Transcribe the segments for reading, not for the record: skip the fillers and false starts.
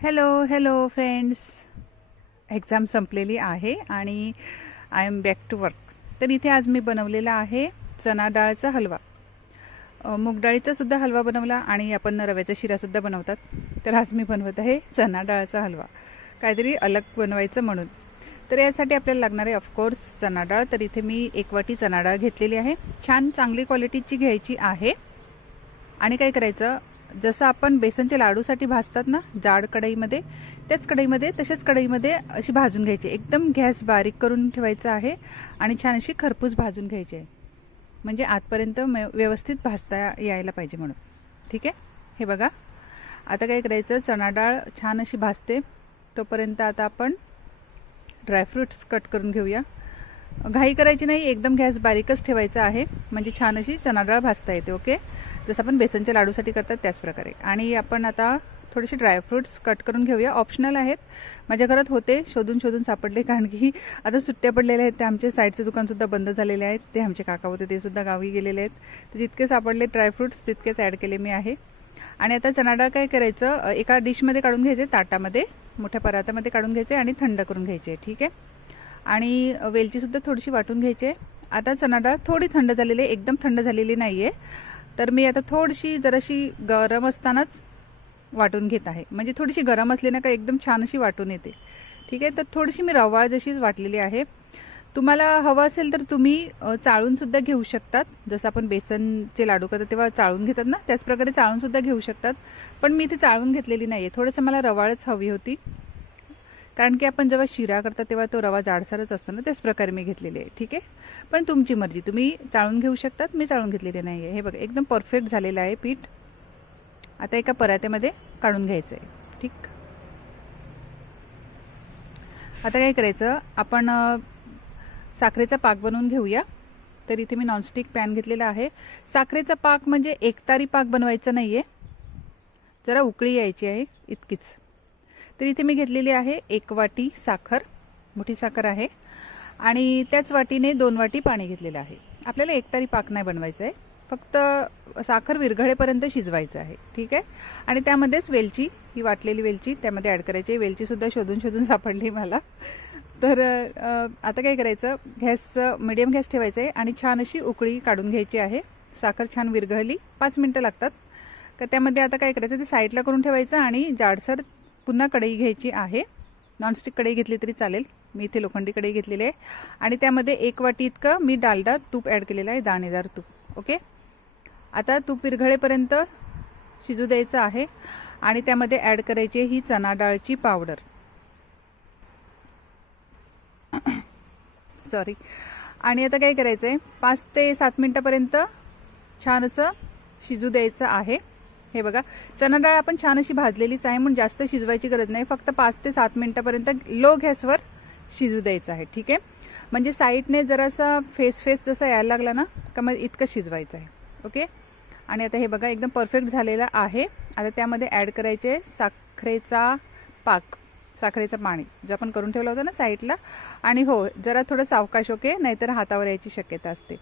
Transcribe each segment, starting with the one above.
Hello hello friends, exam संपलेली आहे आणि I am back to work. तर इथे आज मी बनवलेला आहे चना डाळचा हलवा. मूग डाळीचा सुद्धा हलवा बनवला आणि आपण रव्याचा शिरासुद्धा बनवतात. तर आज मी बनवत आहे चना डाळचा हलवा, काहीतरी अलग बनवायचं म्हणून. तर यासाठी आपल्याला लागणार आहे ऑफकोर्स चना डाळ. तर इथे मी 1 वाटी चना डाळ घेतलेली आहे. छान चांगली क्वालिटीची घ्यायची आहे. आणि काय करायचं, जसं आपण बेसनच्या लाडूसाठी भाजतात ना जाड कढईमध्ये, त्याच कढईमध्ये तशाच कढईमध्ये अशी भाजून घ्यायची. एकदम गॅस बारीक करून ठेवायचा आहे आणि छान अशी खरपूस भाजून घ्यायची आहे, म्हणजे आतपर्यंत व्यवस्थित भाजता यायला पाहिजे म्हणून. ठीक आहे, हे बघा. आता काय करायचं, चणा डाळ छान अशी भाजते तोपर्यंत आता आपण ड्रायफ्रूट्स कट करून घेऊया. घाई करायची नाही, एकदम गॅस बारीकच ठेवायचा आहे, म्हणजे छान अशी चणा डाळ भाजता येते. ओके, जसं आपण बेसनच्या लाडूसाठी करतात त्याच प्रकारे. आणि आपण आता थोडेसे ड्रायफ्रूट्स कट करून घेऊया. ऑप्शनल आहेत, माझ्या घरात होते, शोधून शोधून सापडले, कारण की आता सुट्ट्या पडलेल्या आहेत. ते आमचे साईडचे दुकानसुद्धा बंद झालेले आहेत. ते आमचे काका होते, ते सुद्धा गावी गेलेले आहेत. तर जितके सापडले ड्रायफ्रूट्स तितकेच ॲड केले मी आहे. आणि आता चणा डाळ काय करायचं, एका डिशमध्ये काढून घ्यायचे, ताटामध्ये मोठ्या परातामध्ये काढून घ्यायचे आणि थंड करून घ्यायचे. ठीक आहे, आणि वेलचीसुद्धा थोडीशी वाटून घ्यायची. आता चणा डाळ थोडी थंड झालेली आहे, एकदम थंड झालेली नाही आहे. तर मी आता थोडीशी जराशी गरम असतानाच वाटून घेत आहे, म्हणजे थोडीशी गरम असली ना का एकदम छान अशी वाटून येते. ठीक आहे, तर थोडीशी मी रवाळ जशीच वाटलेली आहे. तुम्हाला हवं असेल तर तुम्ही चाळूनसुद्धा घेऊ शकतात. जसं आपण बेसनचे लाडू करतात तेव्हा चाळून घेतात ना, त्याच प्रकारे चाळूनसुद्धा घेऊ शकतात. पण मी इथे चाळून घेतलेली नाही आहे, थोडंसं मला रवाळच हवी होती, कारण की आपण जेव्हा शिरा करता तेव्हा तो रवा जाडसरच असतो ना, त्याच प्रकारे मी घेतलेली आहे. ठीक आहे, पण तुमची मर्जी, तुम्ही चाळून घेऊ शकतात. मी चाळून घेतलेली नाही आहे. हे बघा, एकदम परफेक्ट झालेलं आहे पीठ. आता एका परात्यामध्ये काढून घ्यायचं आहे. ठीक, आता काय करायचं, आपण साखरेचा पाक बनवून घेऊया. तर इथे मी नॉनस्टिक पॅन घेतलेला आहे. साखरेचा पाक म्हणजे एकतारी पाक बनवायचा नाही आहे, जरा उकळी यायची आहे इतकीच. तर इथे मी घेतलेली आहे 1 वाटी साखर, मोठी साखर आहे, आणि त्याच वाटीने 2 वाटी पाणी घेतलेलं आहे. आपल्याला एकतारी पाक नाही बनवायचा आहे, फक्त साखर विरघळेपर्यंत शिजवायचं आहे. ठीक आहे, आणि त्यामध्येच वेलची, ही वाटलेली वेलची त्यामध्ये ॲड करायची. वेलचीसुद्धा शोधून शोधून सापडली मला. तर आता काय करायचं, गॅस मिडियम गॅस ठेवायचा आहे आणि छान अशी उकळी काढून घ्यायची आहे. साखर छान विरघळली, 5 मिनटं लागतात. तर त्यामध्ये आता काय करायचं, ते साईडला करून ठेवायचं आणि जाडसर पुन्हा कढई घ्यायची आहे. नॉनस्टिक कढई घेतली तरी चालेल, मी इथे लोखंडी कढई घेतलेली आहे. आणि त्यामध्ये 1 वाटी इतकं मी डालडा तूप ॲड केलेलं आहे, दाणेदार तूप. ओके, आता तूप विरघळेपर्यंत शिजू द्यायचं आहे आणि त्यामध्ये ॲड करायची ही चणा डाळची पावडर. सॉरी. आणि आता काय करायचं आहे, 5 ते 7 मिनटापर्यंत छान असं शिजू द्यायचं आहे. हे बघा, चणा डाळ आपण छान अशी भाजलेलीच आहे, म्हणून जास्त शिजवायची गरज नाही, फक्त 5 ते 7 मिनटापर्यंत लो गॅसवर शिजू द्यायचं आहे. ठीक आहे, म्हणजे साईडने जरासा फेस जसा यायला लागला ना का मग इतकं शिजवायचं आहे. ओके, आणि आता हे बघा एकदम परफेक्ट झालेला आहे. आता त्यामध्ये ॲड करायचे साखरेचा पाक, साखरेचं पाणी जे आपण करून ठेवलं होतं ना साईडला. आणि हो, जरा थोडं सावकाश, ओके, नाहीतर हातावर यायची शक्यता असते.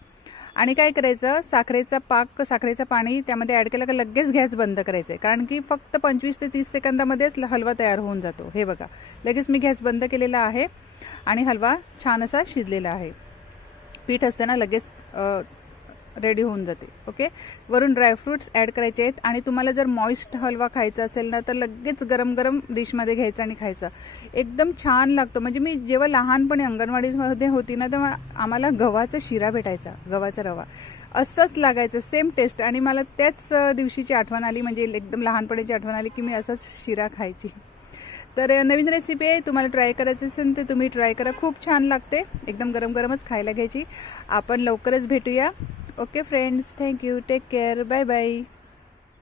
आणि काय करायचं, साखरेचा पाक, साखरेचं पाणी त्यामध्ये ॲड केलं का लगेच गॅस बंद करायचं आहे, कारण की फक्त 25 ते 30 सेकंदामध्येच हलवा तयार होऊन जातो. हे बघा, लगेच मी गॅस बंद केलेला आहे आणि हलवा छान असा शिजलेला आहे. पीठ असताना लगेच रेडी होऊन जाते. ओके, वरून ड्रायफ्रूट्स ॲड करायचे आहेत. आणि तुम्हाला जर मॉइस्ट हलवा खायचा असेल ना तर लगेच गरम गरम डिशमध्ये घ्यायचा आणि खायचा, एकदम छान लागतो. म्हणजे मी जेव्हा लहानपणी अंगणवाडीमध्ये होती ना तेव्हा आम्हाला गव्हाचा शिरा भेटायचा, गव्हाचा रवा, असंच लागायचं, सेम टेस्ट. आणि मला त्याच दिवशीची आठवण आली, म्हणजे एकदम लहानपणीची आठवण आली की मी असाच शिरा खायची. तर नवीन रेसिपी आहे, तुम्हाला ट्राय करायचं असेल तर तुम्ही ट्राय करा, खूप छान लागते. एकदम गरम गरमच खायला घ्यायची. आपण लवकरच भेटूया. Okay friends, thank you, take care, bye bye.